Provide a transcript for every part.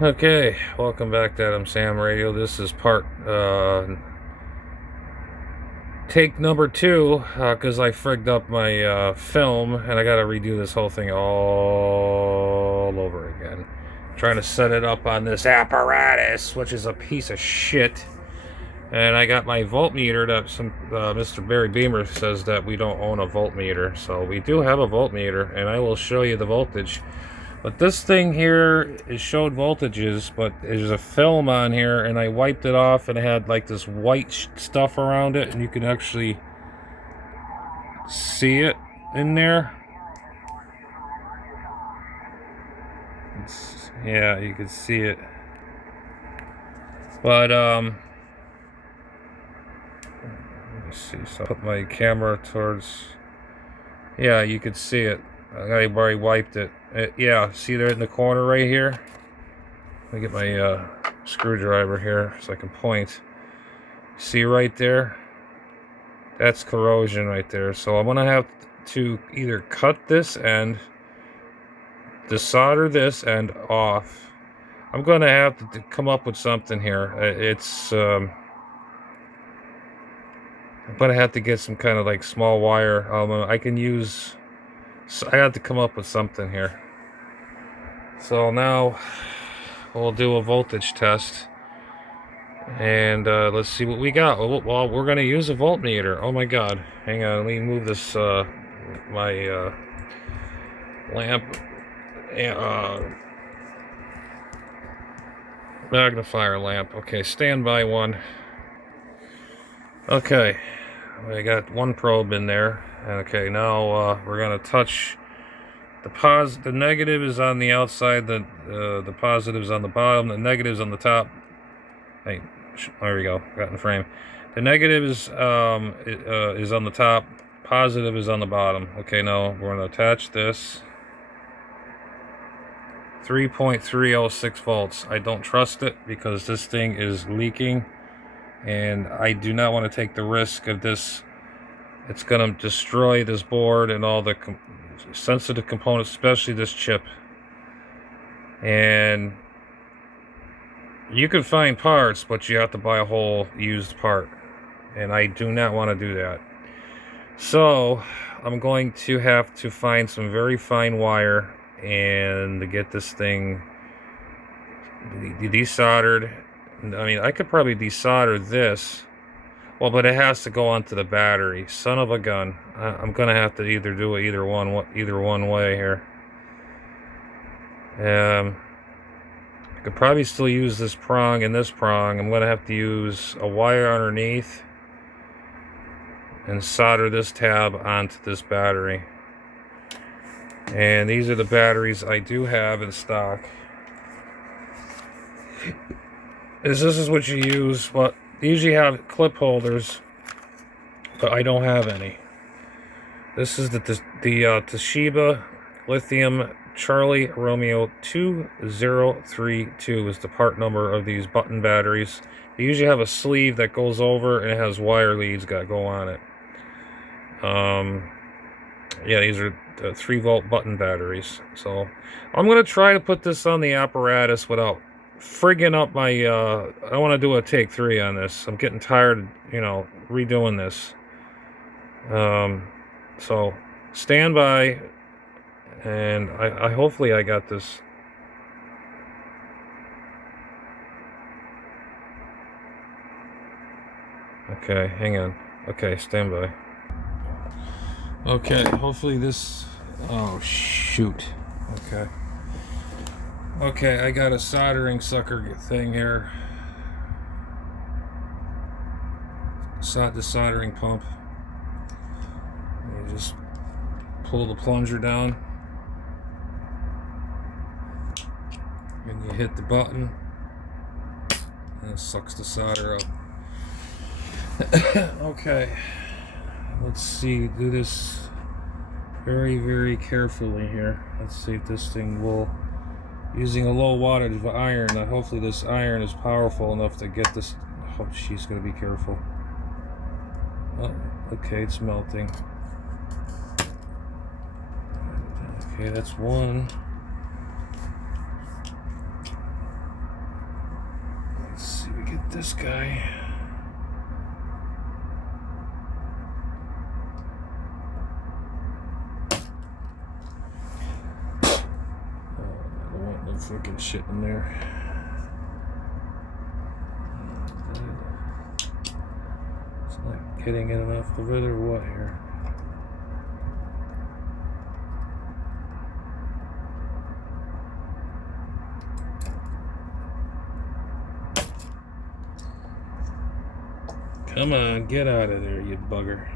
Okay, welcome back to Adam Sam Radio. This is take number 2, because I frigged up my film and I gotta redo this whole thing all over again. Trying to set it up on this apparatus, which is a piece of shit. And I got my voltmeter that Mr. Barry Beamer says that we don't own a voltmeter. So we do have a voltmeter, and I will show you the voltage. But this thing here, it showed voltages, but there's a film on here, and I wiped it off, and it had like this white stuff around it, and you can actually see it in there. Yeah, you can see it. But let me see. So I put my camera towards. Yeah, you can see it. I already wiped it. Yeah, see there in the corner right here? Let me get my screwdriver here so I can point. See right there? That's corrosion right there. So I'm going to have to either cut this end, desolder this end off. I'm going to have to come up with something here. I'm going to have to get some kind of like small wire. I can use... So I have to come up with something here. So now we'll do a voltage test. And let's see what we got. Well, we're going to use a voltmeter. Oh my god. Hang on, let me move this, my lamp, magnifier lamp. Okay, standby one. Okay, I got one probe in there. Okay, now we're going to touch the negative is on the outside, the positive is on the bottom, the negative is on the top. Hey, there we go, got in the frame. The negative is on the top, positive is on the bottom. Okay, now we're going to attach this. 3.306 volts. I don't trust it because this thing is leaking, and I do not want to take the risk of this. It's going to destroy this board and all the sensitive components, especially this chip. And you can find parts, but you have to buy a whole used part, and I do not want to do that. So I'm going to have to find some very fine wire and to get this thing desoldered. I mean, I could probably desolder this. Well, but it has to go onto the battery. Son of a gun. I'm gonna have to either do it either one way here. I could probably still use this prong and this prong. I'm gonna have to use a wire underneath and solder this tab onto this battery. And these are the batteries I do have in stock. This is what you use. But they usually have clip holders, but I don't have any. This is the Toshiba Lithium Charlie Romeo 2032 is the part number of these button batteries. They usually have a sleeve that goes over and it has wire leads that go on it. Yeah, these are 3-volt button batteries. So I'm gonna try to put this on the apparatus without frigging up my I want to do a take 3 on this. I'm getting tired of, redoing this. So stand by, and I hopefully I got this. Okay, hang on. Okay, stand by. Okay, hopefully this... Oh, shoot. Okay, I got a soldering sucker thing here. The soldering pump. You just pull the plunger down. And you hit the button. And it sucks the solder up. Okay. Let's see. Do this very, very carefully here. Let's see if this thing will... Using a low wattage of iron. Now hopefully this iron is powerful enough to get this. Oh, she's gonna be careful. Oh, okay, it's melting. Okay, that's one. this guy. I don't want no freaking shit in there. It's not getting enough of it or what here? Come on, get out of there, you bugger.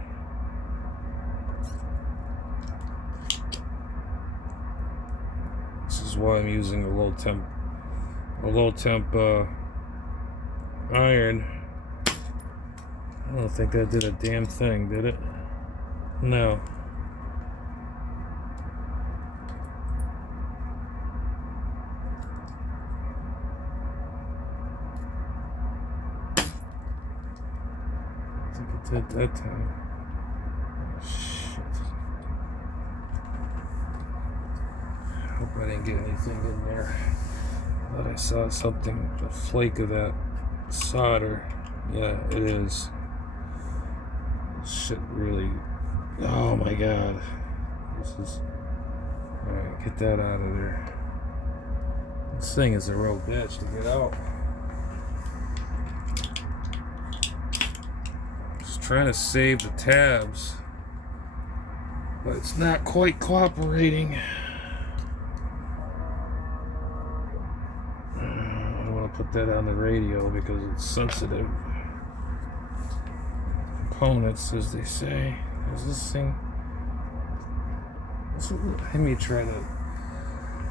This is why I'm using a low temp iron. I don't think that did a damn thing, did it? No. I think it did that time. Shit. I hope I didn't get anything in there. I thought I saw something, a flake of that solder. Yeah, it is. Shit really, oh my god. This is, alright, get that out of there. This thing is a real bitch to get out. Just trying to save the tabs, but it's not quite cooperating. I don't want to put that on the radio because it's sensitive. Components, as they say. Is this thing? Let me try to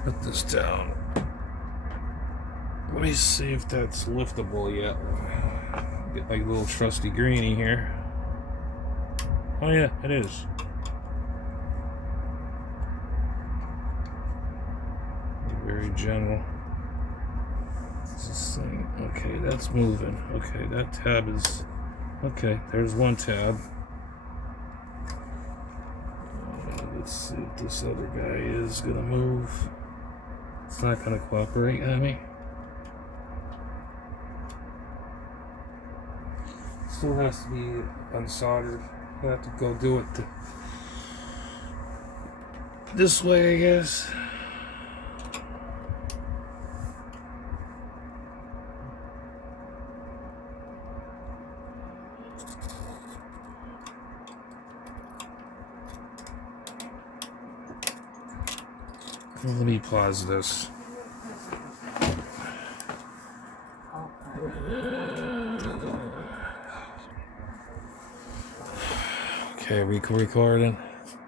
put this down. Let me see if that's liftable yet. Get my little trusty greenie here. Oh yeah, it is. Very general. What's this thing? Okay, that's moving. Okay, that tab is... Okay, there's one tab. Let's see if this other guy is gonna move. It's not gonna cooperate on me. Still has to be unsoldered. I have to go do it this way, I guess. Let me pause this. Okay, recording.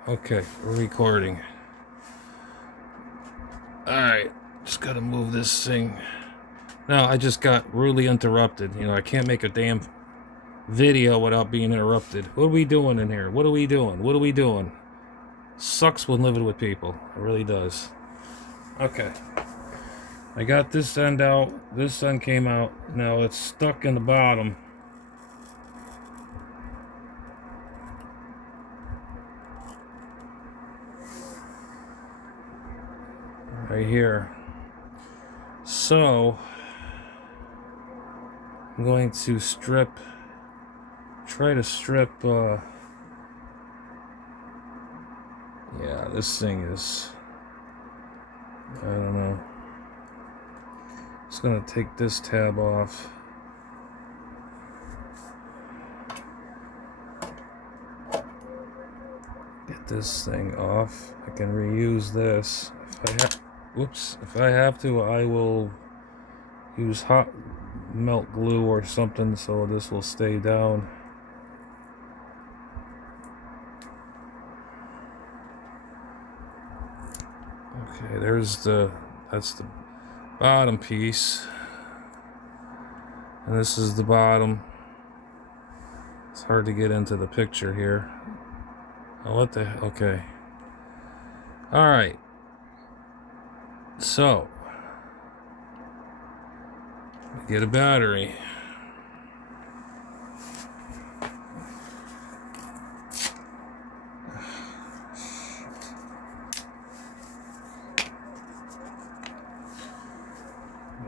Okay, we're recording. Alright, just gotta move this thing. No, I just got rudely interrupted. You know, I can't make a damn video without being interrupted. What are we doing in here? What are we doing? What are we doing? Sucks when living with people. It really does. Okay. I got this end out. This end came out. Now it's stuck in the bottom. Right here. So I'm going to try to strip, yeah, this thing is, I don't know. Just gonna take this tab off. Get this thing off. I can reuse this. If I have to, I will use hot melt glue or something so this will stay down. Okay, that's the bottom piece, and this is the bottom. It's hard to get into the picture here. Oh, what the, okay. All right. So, get a battery.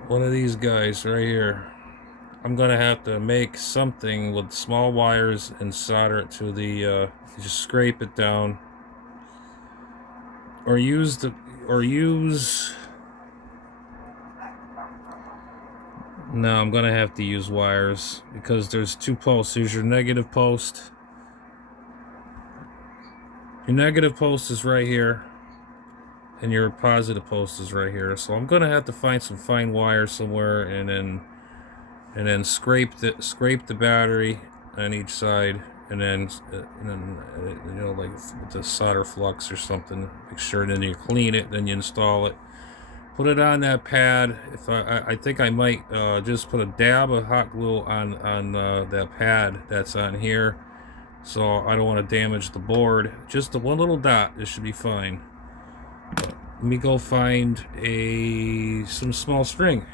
One of these guys right here. I'm gonna have to make something with small wires and solder it to the, just scrape it down. Or use no, I'm gonna have to use wires because there's two posts. Here's your negative post. Your negative post is right here, and your positive post is right here. So I'm gonna have to find some fine wire somewhere, and then scrape the battery on each side, and then you know, like with the solder flux or something. Make sure, then you clean it, then you install it. Put it on that pad. If I think I might just put a dab of hot glue on that pad that's on here, so I don't want to damage the board. Just the one little dot. This should be fine. Let me go find some small string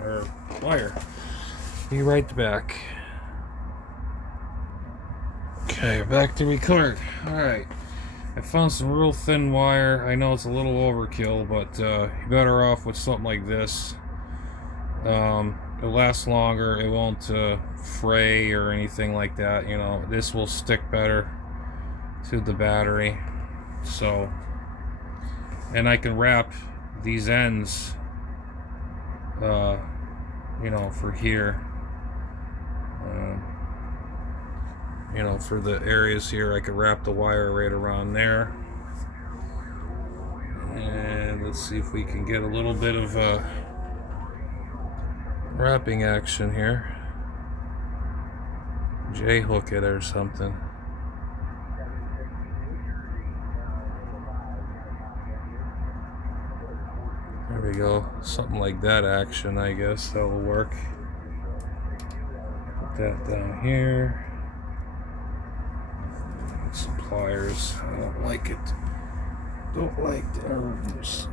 or wire. Be right back. Okay, back to record. All right. I found some real thin wire. I know it's a little overkill, but you're better off with something like this. It'll last longer. It won't fray or anything like that. You know, this will stick better to the battery. So, and I can wrap these ends, you know, for here. You know, for the areas here, I could wrap the wire right around there. And let's see if we can get a little bit of wrapping action here. J-hook it or something. There we go. Something like that action, I guess. That will work. Put that down here. Some pliers. I don't like it. Don't like the arms.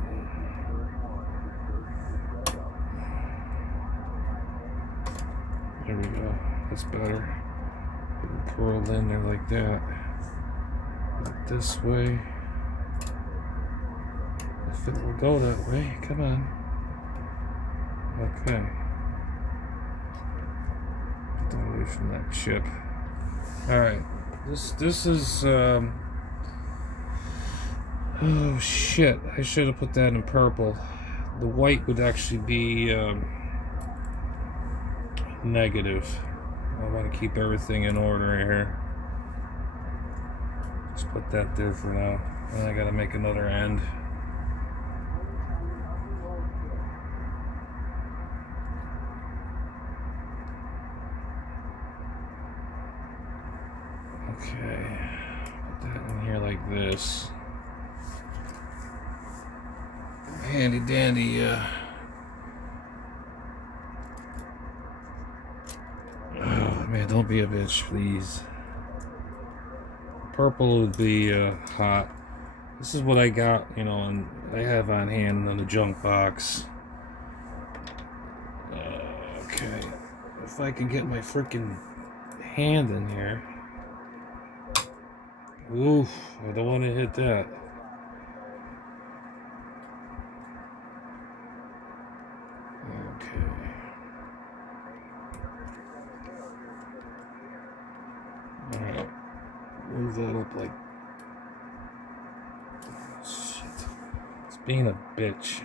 There we go. That's better. Curled in there like that. Like this way. If it will go that way, come on. Okay. Get that away from that chip. Alright. This is oh shit, I should have put that in purple. The white would actually be negative. I want to keep everything in order here. Just put that there for now. And I gotta make another end. Okay, put that in here like this. Handy dandy, oh man, don't be a bitch, please. Purple would be hot. This is what I got, you know, and I have on hand in the junk box. Okay, if I can get my freaking hand in here. Oof, I don't want to hit that. Okay. Alright. Move that up like... Shit. It's being a bitch.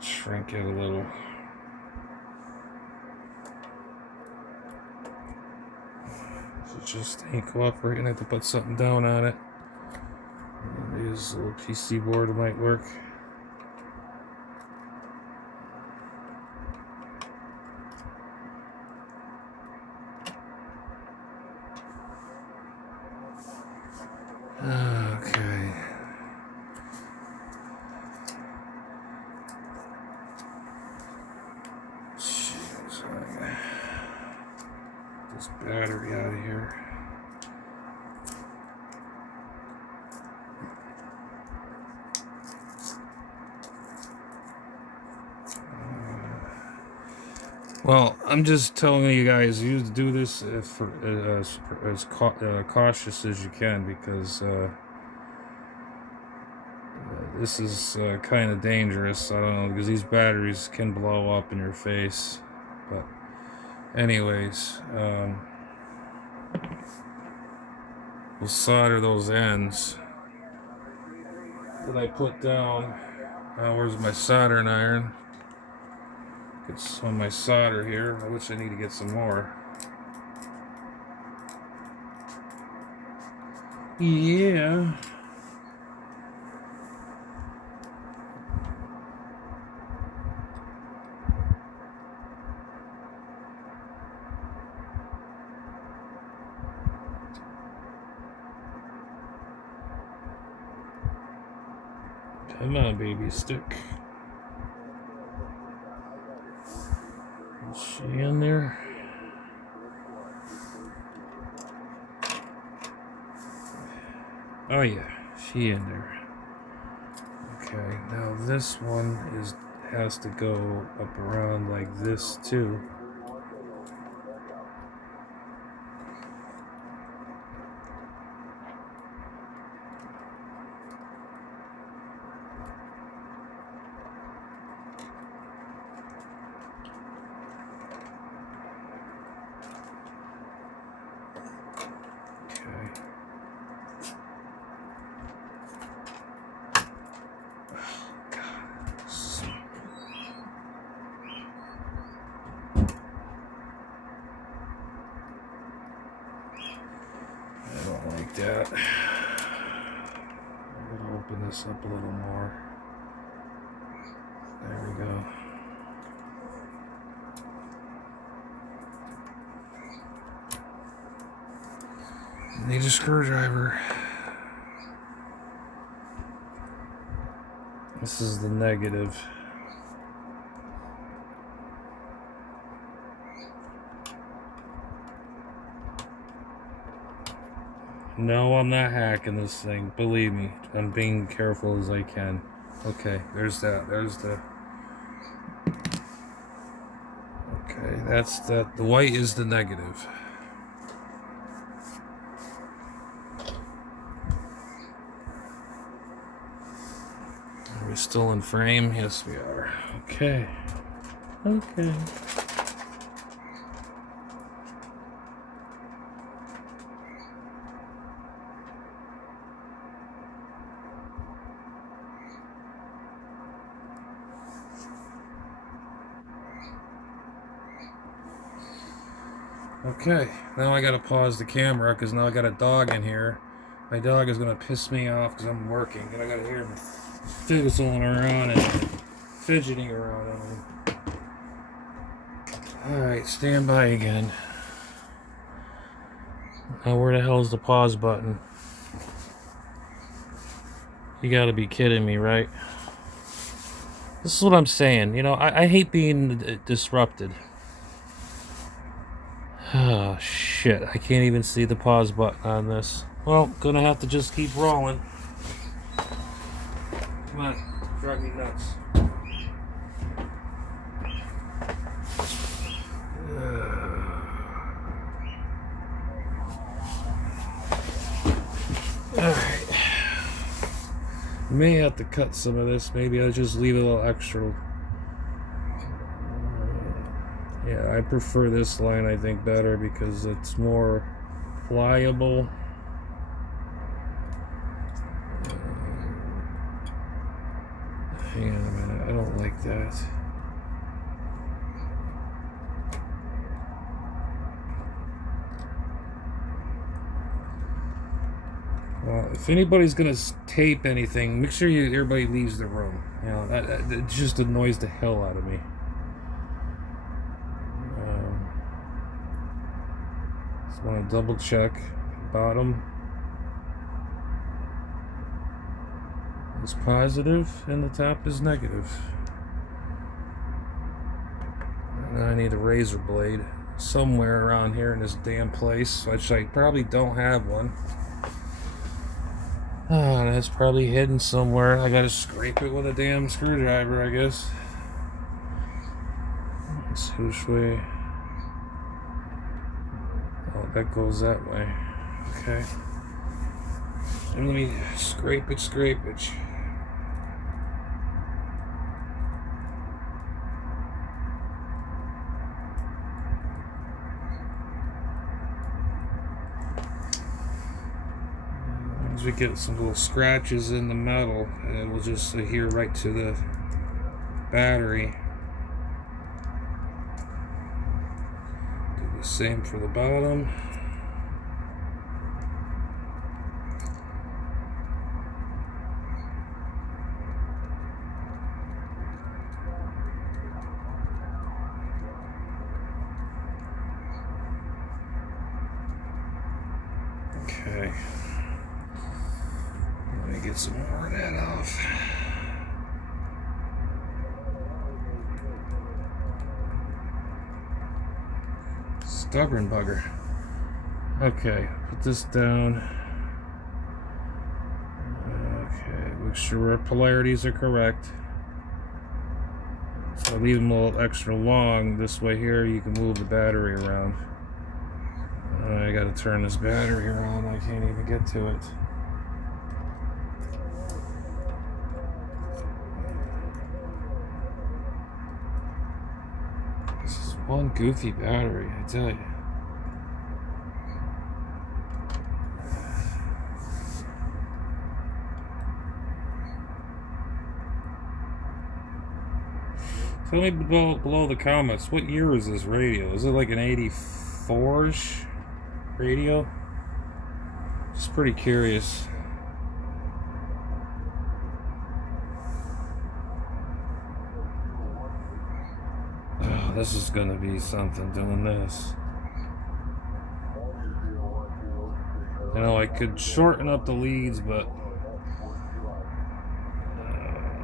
Shrink it a little. It just ain't cooperating. I have to put something down on it. Use a little PC board, it might work. Okay. This battery out of here. Well, I'm just telling you guys, you do this as cautious as you can, because this is kind of dangerous. I don't know, because these batteries can blow up in your face. But anyways, we'll solder those ends that I put down. Where's my soldering iron? Get some of my solder here. I wish I need to get some more. Yeah. Come on, baby, stick. Is she in there? Oh yeah, she in there. Okay, now this one has to go up around like this too. That. I'm gonna open this up a little more. There we go. Need a screwdriver. This is the negative. No, I'm not hacking this thing. Believe me, I'm being careful as I can. Okay, there's that. There's the... Okay, that's that. The white is the negative. Are we still in frame? Yes, we are. Okay. Okay. Okay, now I gotta pause the camera because now I got a dog in here. My dog is gonna piss me off because I'm working and I gotta hear him fizzling around and fidgeting around on me. Alright, stand by again. Now where the hell is the pause button? You gotta be kidding me, right? This is what I'm saying. You know, I hate being disrupted. Oh, shit. I can't even see the pause button on this. Well, gonna have to just keep rolling. Come on, drive me nuts. Alright. May have to cut some of this. Maybe I'll just leave a little extra. Yeah, I prefer this line, I think, better because it's more pliable. Hang on a minute, I don't like that. Well, if anybody's gonna tape anything, make sure everybody leaves the room. You know, that just annoys the hell out of me. Just want to double check. Bottom is positive and the top is negative. And I need a razor blade somewhere around here in this damn place, which I probably don't have one. Oh, that's probably hidden somewhere. I gotta scrape it with a damn screwdriver, I guess. Let's see which way. Oh, that goes that way. Okay. And let me scrape it. we get some little scratches in the metal, and it will just adhere right to the battery. Do the same for the bottom. Okay. Let me get some more of that off. Stubborn bugger. Okay, put this down. Okay, make sure our polarities are correct. So leave them a little extra long. This way here you can move the battery around. I gotta turn this battery around. I can't even get to it. This is one goofy battery, I tell you. Tell me below the comments, what year is this radio? Is it like an 84-ish radio? Just pretty curious. Oh, this is gonna be something doing this. You know, I could shorten up the leads, but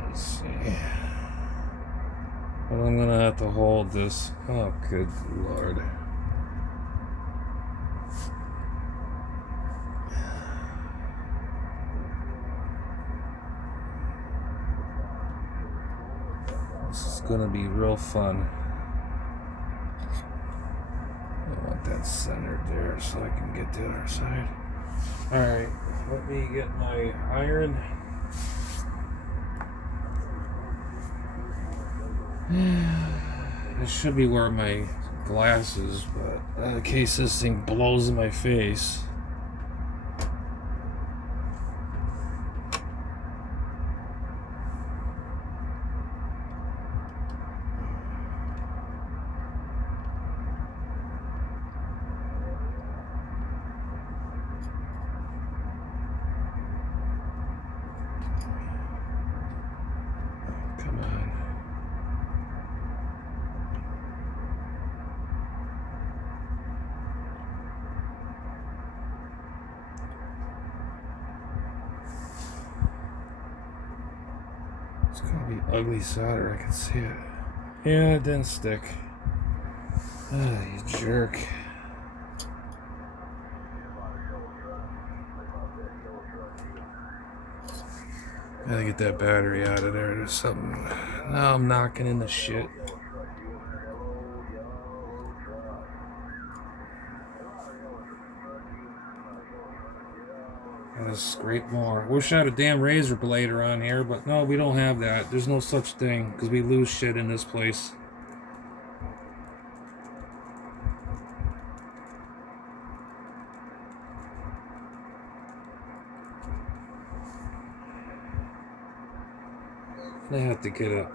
let's see. But I'm gonna have to hold this. Oh, good Lord. This is gonna be real fun. I want that centered there so I can get the other side. Alright, let me get my iron. It should be where my glass is, but in case this thing blows in my face. Come on. It's gonna be ugly solder, I can see it. Yeah, it didn't stick. Ah, you jerk. Gotta get that battery out of there. There's something. Now I'm knocking in the shit. Gotta scrape more. Wish I had a damn razor blade around here, but no, we don't have that. There's no such thing, because we lose shit in this place. I have to get up.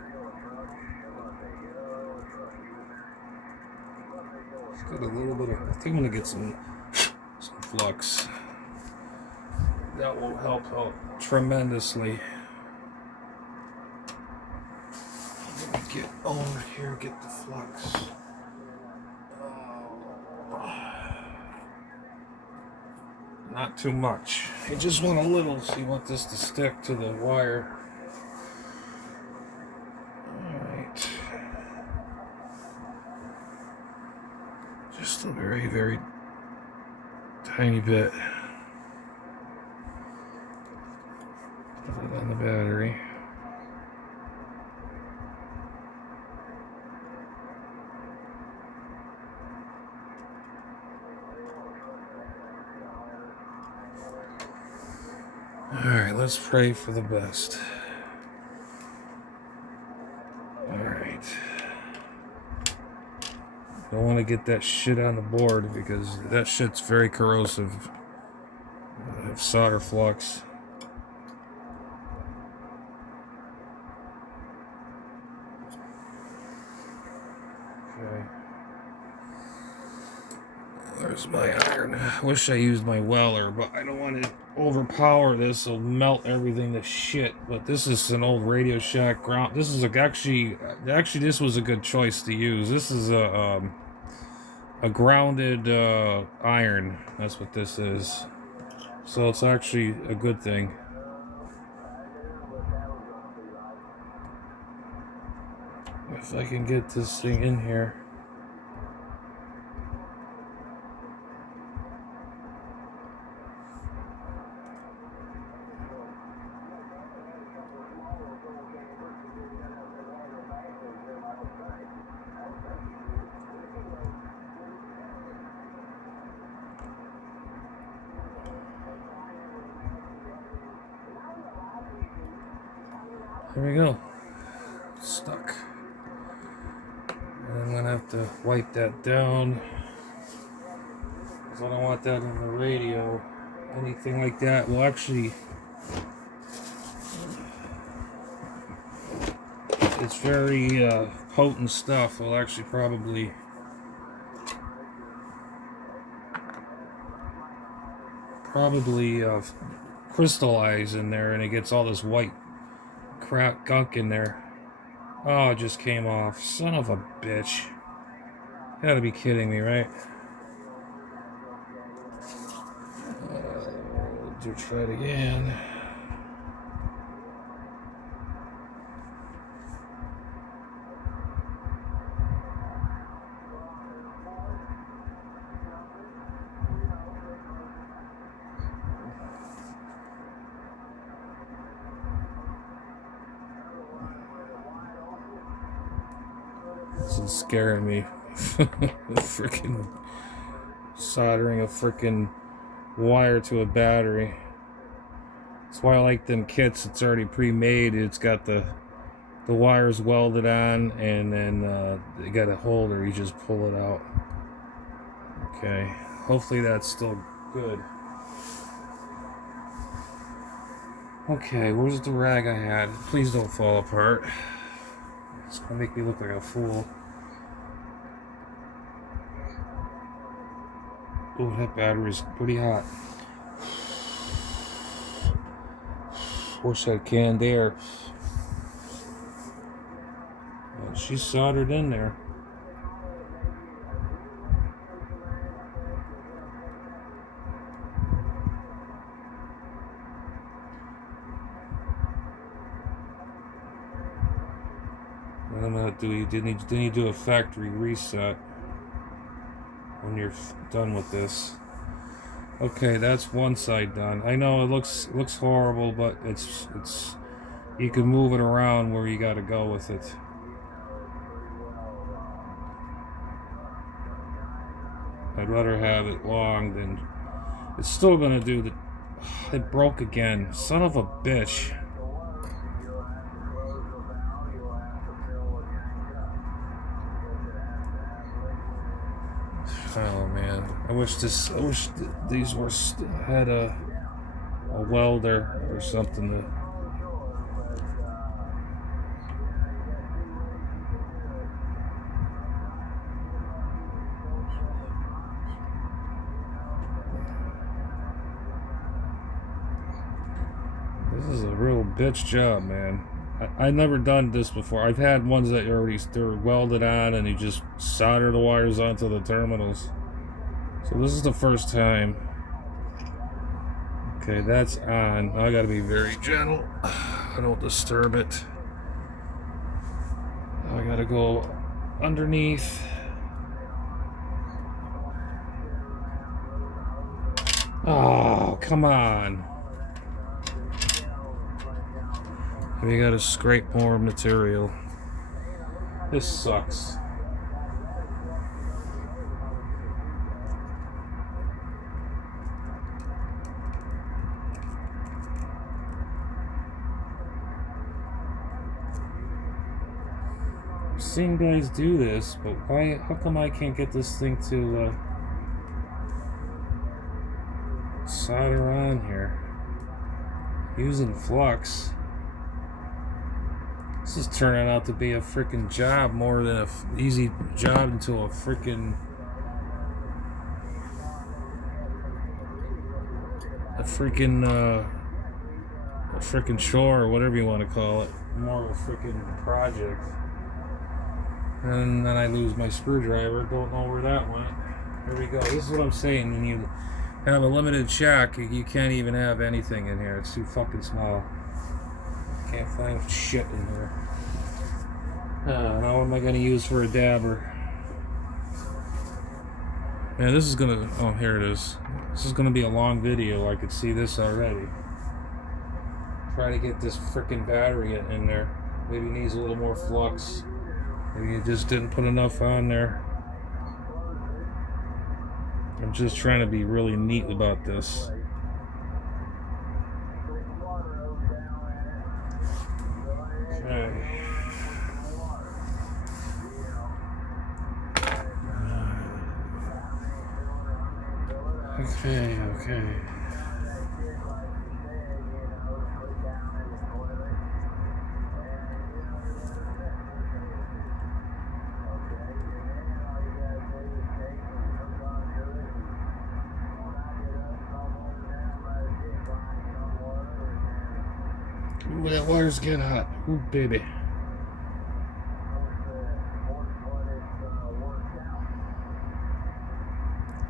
It's got a little bit of. I think I'm gonna get some flux. That will help out tremendously. Let me get over here, get the flux. Not too much. You just want a little, so you want this to stick to the wire. Alright. Just a very, very tiny bit. Put it on the battery. Alright, let's pray for the best. Alright. Don't want to get that shit on the board because that shit's very corrosive. of solder flux. Okay. There's my iron. I wish I used my welder, but I don't want to overpower this. It'll melt everything to shit. But this is an old Radio Shack ground. This is actually this was a good choice to use. This is a grounded iron. That's what this is. So it's actually a good thing. If I can get this thing in here. There we go. Stuck. And I'm gonna have to wipe that down because I don't want that in the radio. Anything like that will actually, it's very potent stuff. Will actually probably crystallize in there, and it gets all this white crap gunk in there. Oh, it just came off. Son of a bitch. Gotta be kidding me, right? Do try it again. This is scaring me. Freaking soldering a freaking wire to a battery. That's why I like them kits. It's already pre-made. It's got the wires welded on, and then you got a holder. You just pull it out. Okay. Hopefully that's still good. Okay, where's the rag I had? Please don't fall apart. It's gonna make me look like a fool. Oh, that battery's pretty hot. Wish I had canned air. Well, she's soldered in there. What I'm gonna do, you do a factory reset when you're done with this. Okay, that's one side done. I know it looks horrible, but it's you can move it around where you gotta go with it. I'd rather have it long than it's still gonna do the. It broke again. Son of a bitch. Oh man, I wish these had a welder or something to. This is a real bitch job, man. I've never done this before. I've had ones that they're welded on and you just solder the wires onto the terminals. So this is the first time. Okay, that's on. I gotta be very gentle. I don't disturb it. I gotta go underneath. Oh, come on. We gotta scrape more material. This sucks. I've seen guys do this, but why? How come I can't get this thing to? solder on here using flux. This is turning out to be a freaking job more than a easy job into a freaking chore or whatever you want to call it. More of a freaking project. And then I lose my screwdriver. Don't know where that went. Here we go. This is what I'm saying. When you have a limited shack, you can't even have anything in here. It's too fucking small. Can't find shit in here. Now what am I going to use for a dabber? Man, this is going to... Oh, here it is. This is going to be a long video. I could see this already. Try to get this freaking battery in there. Maybe it needs a little more flux. Maybe you just didn't put enough on there. I'm just trying to be really neat about this. Okay. Okay. Ooh, that water's getting hot. Ooh, baby.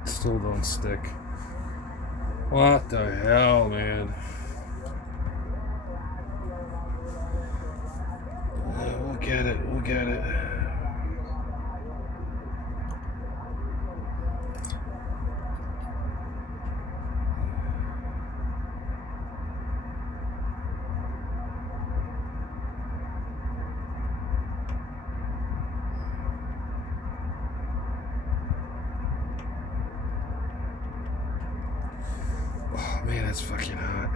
Still don't stick. What the hell, man? We'll get it. Oh man, that's fucking hot.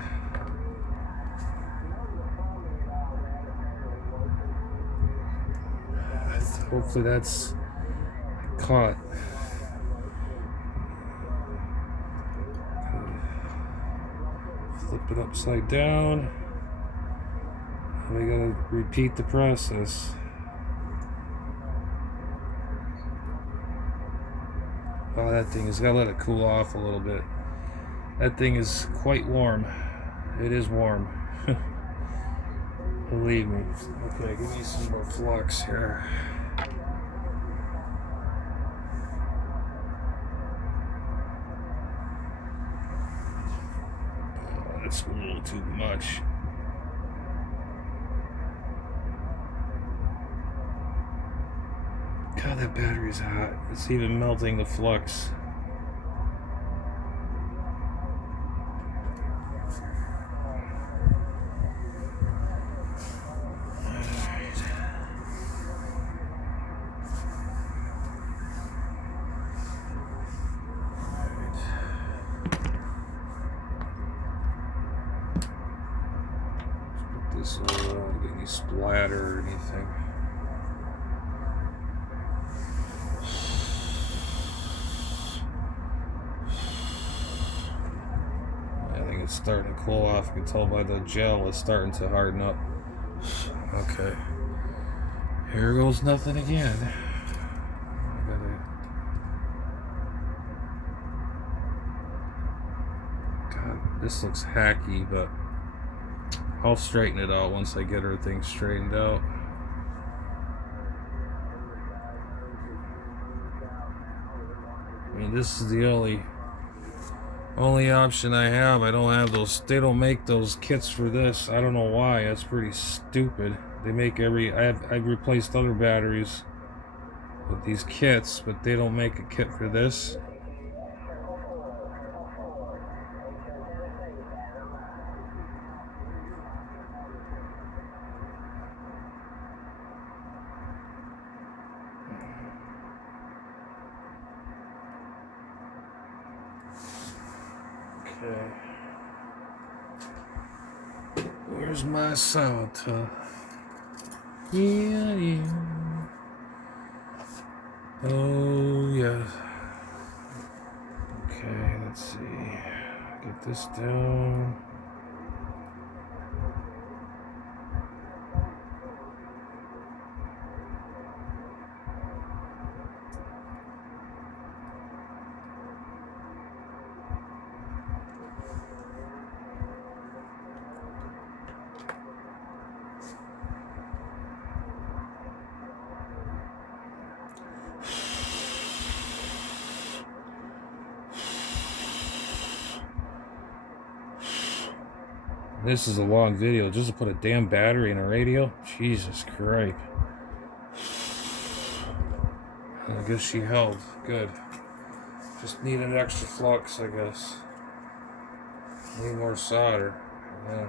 Hopefully that's caught. Flip it upside down. We gotta repeat the process. Oh, that thing is gotta let it cool off a little bit. That thing is quite warm. It is warm. Believe me. Okay, give me some more flux here. Oh, that's a little too much. God, that battery's hot. It's even melting the flux. This so I don't get any splatter or anything. I think it's starting to cool off. You can tell by the gel it's starting to harden up. Okay. Here goes nothing again. God, this looks hacky, but I'll straighten it out once I get everything straightened out. I mean, this is the only option I have. I don't have those. They don't make those kits for this. I don't know why. That's pretty stupid. They make I've replaced other batteries with these kits, but they don't make a kit for this. Okay. Where's my salta? Yeah. Oh, yeah. Okay, let's see. Get this down. This is a long video just to put a damn battery in a radio. Jesus Christ. I guess she held. Good. Just need an extra flux, I guess. Need more solder. Yeah.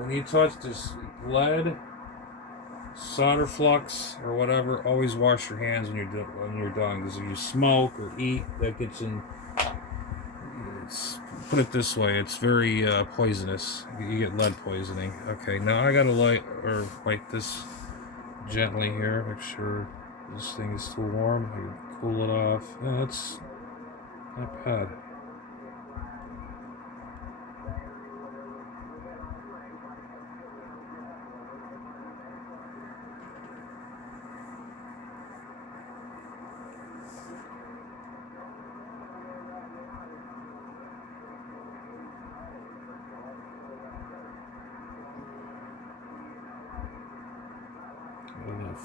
When you touch this lead, solder flux, or whatever, always wash your hands when you're done. Because if you smoke or eat, that gets in. Put it this way, it's very poisonous. You get lead poisoning. Okay, now I gotta light this gently here. Make sure this thing is still warm. I can cool it off. Yeah, that's not bad.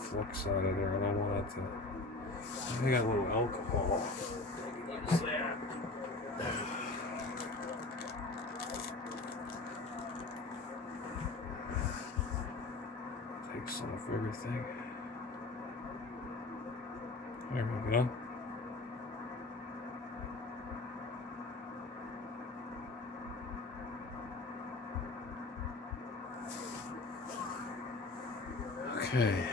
Flux out of there. I don't want it to. I got a little alcohol. Use that. Takes off everything. There we go. Okay.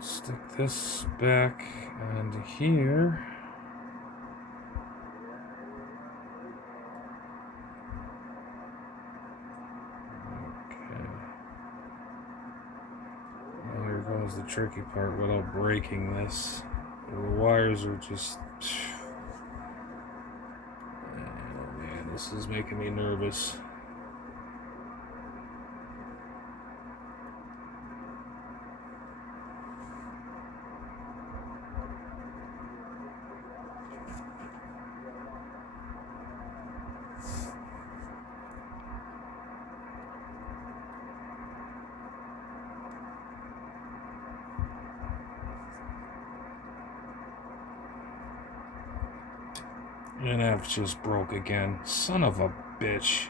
Stick this back and here. Okay. Now here goes the tricky part without breaking this. The wires are just. Oh man, this is making me nervous. And I've just broke again. Son of a bitch.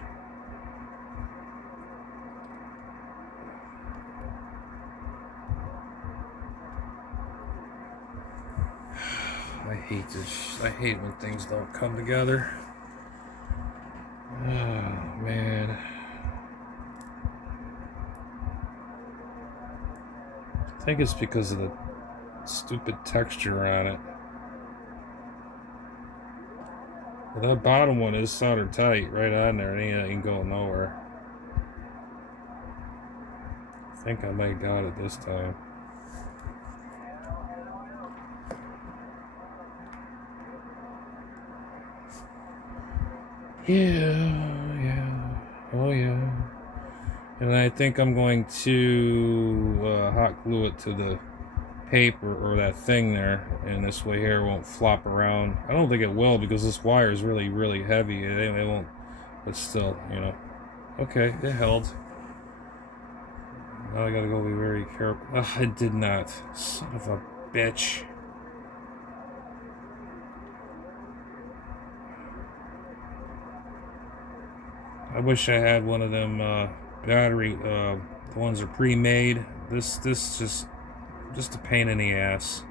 I hate this. I hate when things don't come together. Oh, man. I think it's because of the stupid texture on it. Well, that bottom one is soldered tight right on there, and it ain't going nowhere. I think I might got it this time. Yeah, oh yeah. And I think I'm going to hot glue it to the paper or that thing there, and this way hair won't flop around. I don't think it will because this wire is really, really heavy. It won't, but still, you know. Okay, it held. Now I gotta go be very careful. Ugh, it did not. Son of a bitch. I wish I had one of them battery, the ones are pre-made. This just a pain in the ass.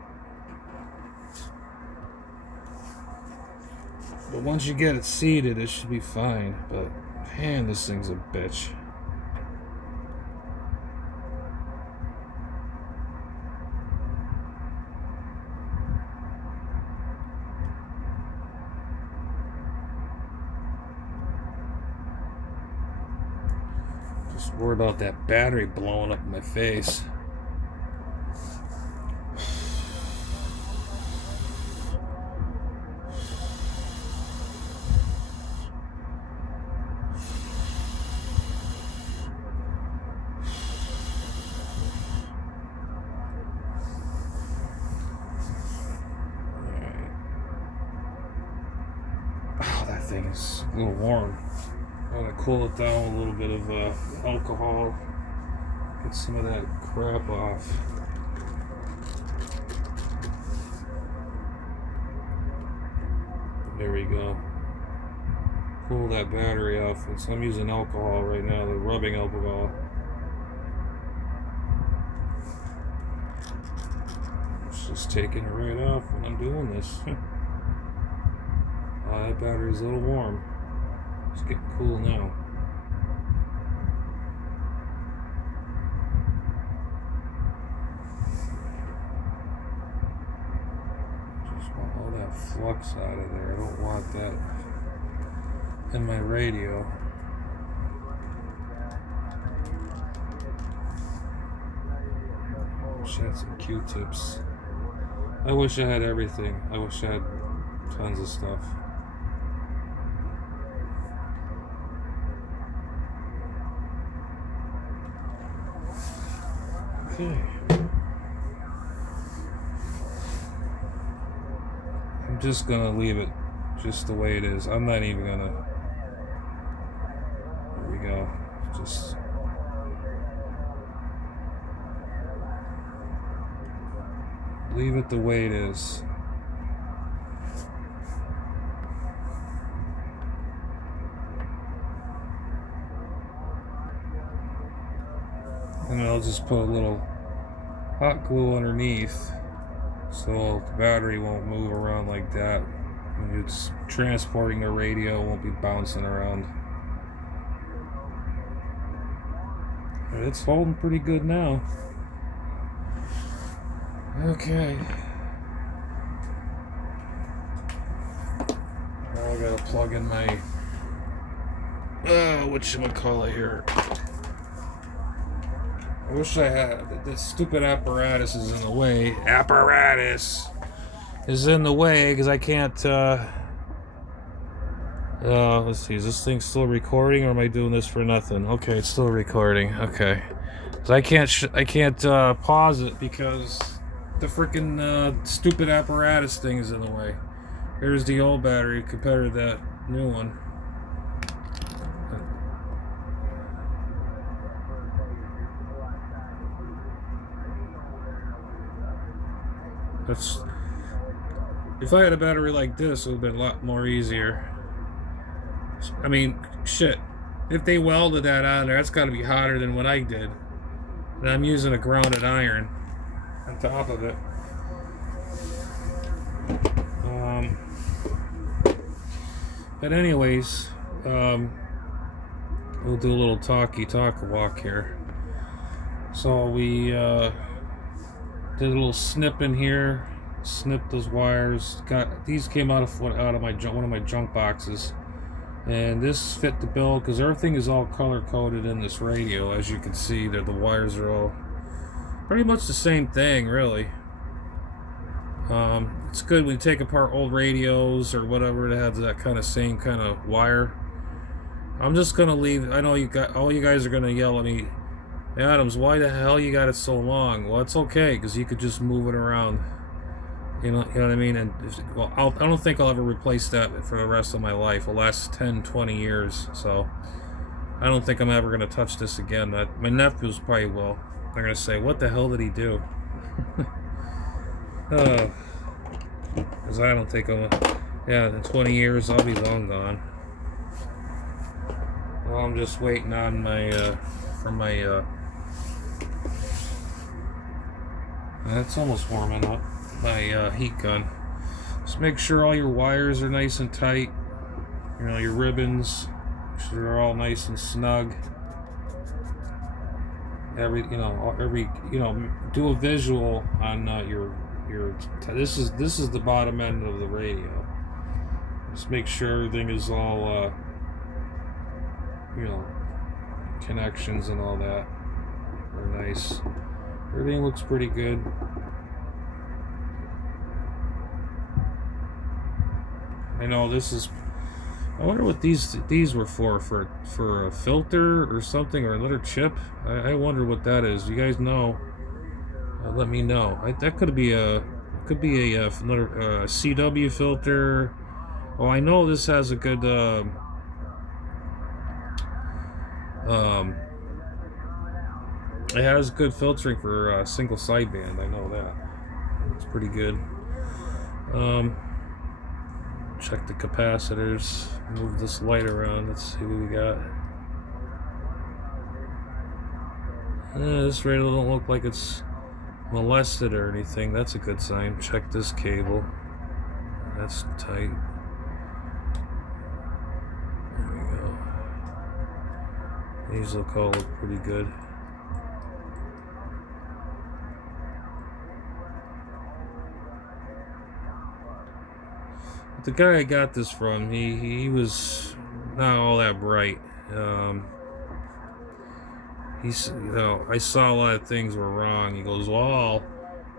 But once you get it seated, it should be fine. But man, this thing's a bitch. Just worry about that battery blowing up in my face. thing's a little warm. I'm gonna cool it down with a little bit of alcohol. Get some of that crap off. There we go. Pull that battery off. So I'm using alcohol right now, the rubbing alcohol. It's just taking it right off when I'm doing this. That battery's a little warm. It's getting cool now. All that flux out of there. I don't want that in my radio. Wish I had some Q-tips. I wish I had everything. I wish I had tons of stuff. Okay. I'm just gonna leave it just the way it is. I'm not even gonna. There we go. Just leave it the way it is. And I'll just put a little hot glue underneath so the battery won't move around like that. When it's transporting the radio, it won't be bouncing around. But it's holding pretty good now. Okay. Now I gotta plug in my whatchamacallit here. I wish I had. This stupid apparatus is in the way. Apparatus is in the way because I can't. Let's see. Is this thing still recording, or am I doing this for nothing? Okay, it's still recording. Okay, so I can't pause it because the freaking stupid apparatus thing is in the way. Here's the old battery compared to that new one. That's, if I had a battery like this, it would have been a lot more easier. I mean, shit. If they welded that on there, that's got to be hotter than what I did. And I'm using a grounded iron on top of it. But anyways, we'll do a little talk walk here. So we did a little snip in here, snipped those wires. These came out of one of my junk boxes, and this fit the bill because everything is all color coded in this radio. As you can see, the wires are all pretty much the same thing, really. It's good when you take apart old radios or whatever that has that kind of same kind of wire. I'm just gonna leave. I know all you guys are gonna yell at me, Adams, why the hell you got it so long? Well, it's okay because you could just move it around. You know what I mean? And I don't think I'll ever replace that for the rest of my life. It'll last 10, 20 years. So I don't think I'm ever gonna touch this again. My nephews probably will. They're gonna say, "What the hell did he do?" Because I don't think in 20 years I'll be long gone. Well, I'm just waiting on that's almost warming up, my heat gun. Just make sure all your wires are nice and tight. You know, your ribbons, make sure they're all nice and snug. Do a visual on this is the bottom end of the radio. Just make sure everything is all connections and all that are nice. Everything looks pretty good. I know this is. I wonder what these were for a filter or something, or another chip. I wonder what that is. You guys know? Let me know. That could be another CW filter. Oh, I know this has a good um, it has good filtering for single sideband. I know that. It's pretty good. Um, check the capacitors. Move this light around. Let's see what we got. This radio don't look like it's molested or anything. That's a good sign. Check this cable. That's tight. There we go. These look pretty good. The guy I got this from, he was not all that bright. I saw a lot of things were wrong. He goes, well,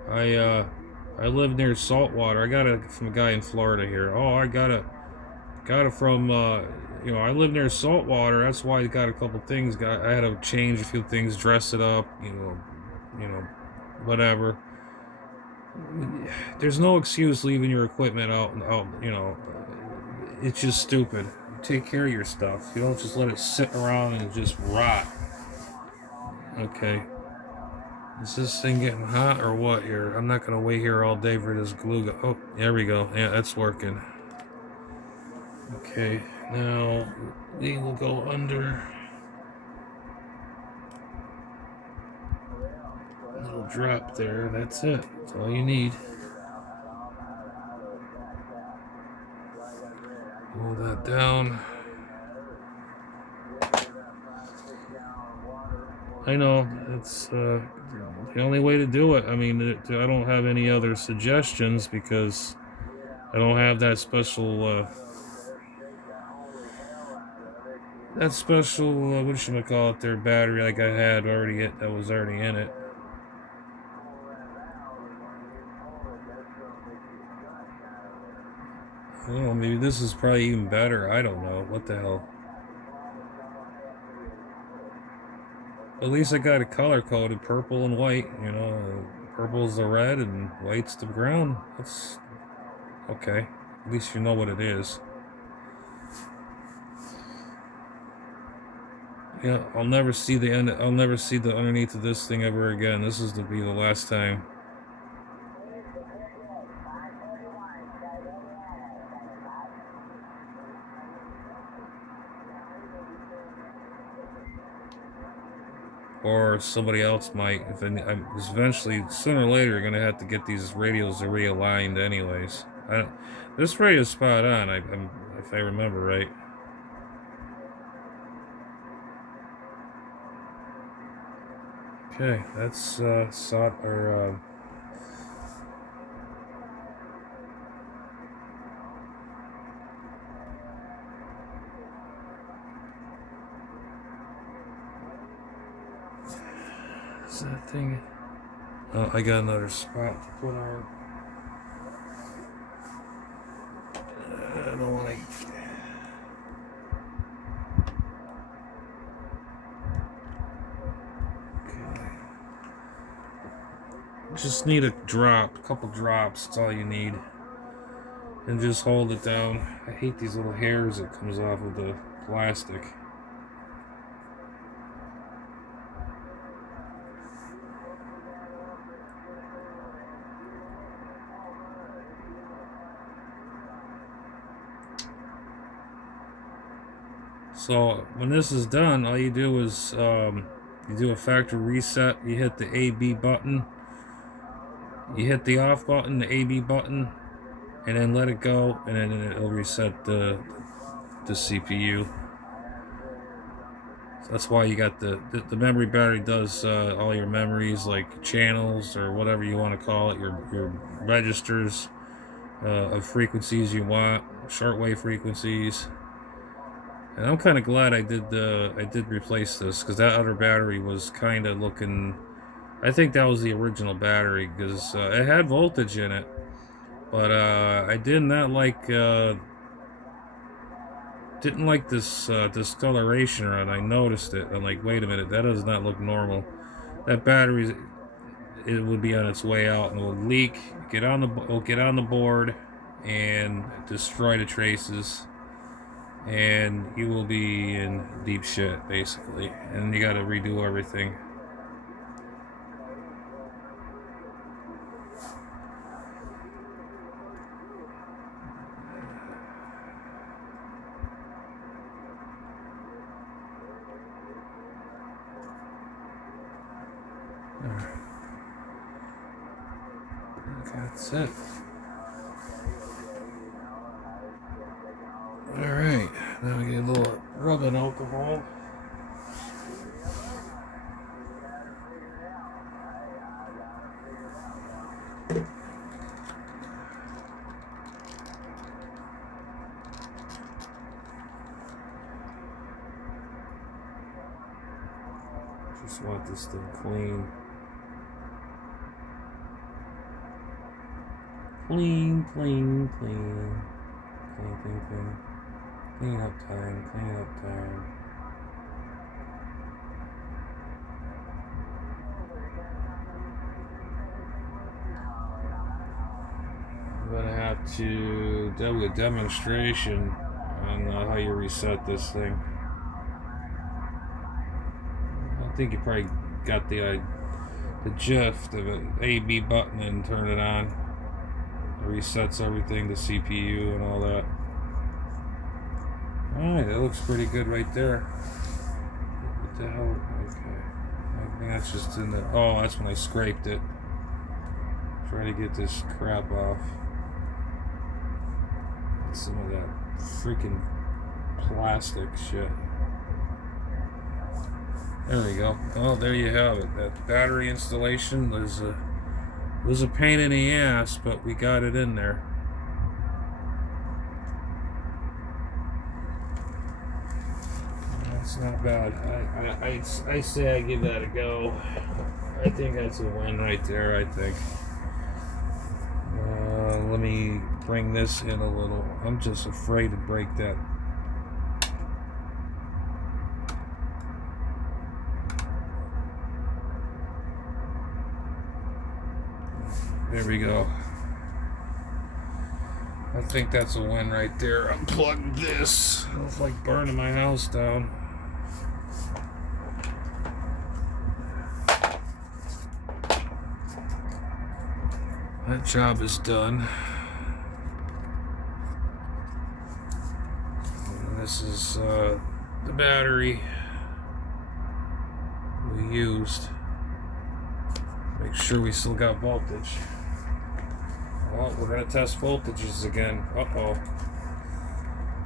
I live near saltwater. I got it from a guy in Florida here. Oh, I got it from I live near saltwater. That's why I got a couple things. I had to change a few things, dress it up, whatever. There's no excuse leaving your equipment out. It's just stupid. Take care of your stuff. You don't just let it sit around and just rot. Okay. Is this thing getting hot or what here? I'm not gonna wait here all day for this glue. Oh, there we go. Yeah, that's working. Okay, now we will go under. Little drop there. That's it. That's all you need. Pull that down. I know it's the only way to do it. I mean, I don't have any other suggestions because I don't have that special whatchamacallit there battery like I had that was already in it. I don't know, maybe this is probably even better. I don't know. What the hell? At least I got it color coded, purple and white. Purple's the red and white's the ground. That's okay. At least you know what it is. Yeah, I'll never see the end. I'll never see the underneath of this thing ever again. This is to be the last time. Or somebody else might. Eventually, sooner or later, you're gonna have to get these radios realigned, anyways. This radio's spot on. If I remember right. Okay, that's is that thing? Oh, I got another spot to put on. I don't want to. Just need a couple drops. That's all you need, and just hold it down. I hate these little hairs that comes off of the plastic. So when this is done, all you do is you do a factory reset. You hit the A/B button. You hit the off button, the A/B button, and then let it go, and then it'll reset the CPU. So that's why you got the memory battery does all your memories, like channels or whatever you want to call it, your registers of frequencies you want, shortwave frequencies. And I'm kind of glad I did replace this, because that other battery was kind of looking. I think that was the original battery, because it had voltage in it, but I did not like didn't like this discoloration around. I noticed it. I'm like, wait a minute, that does not look normal. That battery, it would be on its way out and it will leak. It'll get on the board, and destroy the traces, and you will be in deep shit, basically. And you gotta redo everything. That's it. Alright, now we get a little rubbing alcohol. Just want this thing clean. Clean. Clean up time. I'm gonna have to do a demonstration on how you reset this thing. I think you probably got the gist of it. A, B button and turn it on. It resets everything, the CPU and all that. Alright, that looks pretty good right there. What the hell? Okay. I think that's just in the... Oh, that's when I scraped it. Try to get this crap off. Some of that freaking plastic shit. There we go. Well, there you have it. That battery installation was a pain in the ass, but we got it in there. That's not bad. I say I give that a go. I think that's a win right there, I think. Let me bring this in a little. I'm just afraid to break that. There we go. I think that's a win right there. Unplug this. It's like burning my house down. That job is done. And this is the battery we used. Make sure we still got voltage. Well, we're gonna test voltages again. Uh-oh.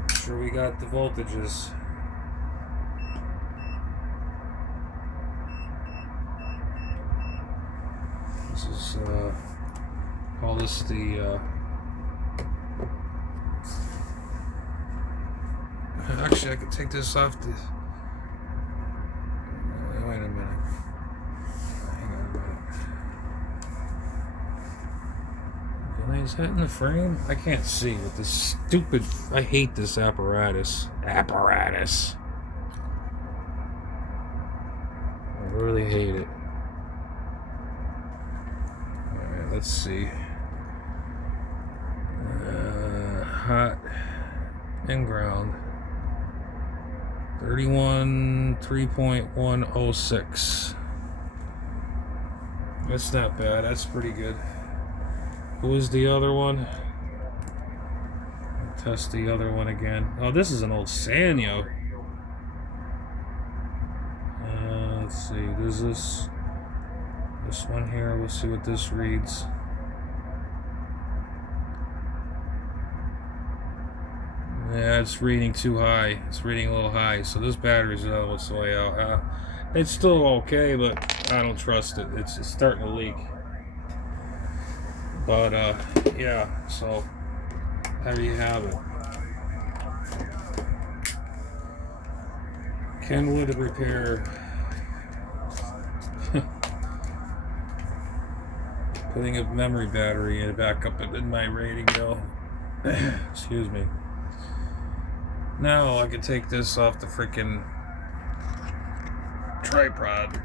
Make sure we got the voltages. This is call this the actually I could take this off the wait a minute. Hang on a minute. Is that in the frame? I can't see with this stupid... I hate this apparatus. I really hate it. Alright, let's see. Hot and ground. 3.106. That's not bad. That's pretty good. Who is the other one? I'll test the other one again. Oh, this is an old Sanyo. Let's see. There's this one here. We'll see what this reads. Yeah, it's reading too high. It's reading a little high. So this battery's on its way out. It's still okay, but I don't trust it. It's starting to leak. But yeah. So there you have it. Kenwood repair. Putting a memory battery in back up in my rating though. Excuse me. Now I can take this off the freaking tripod.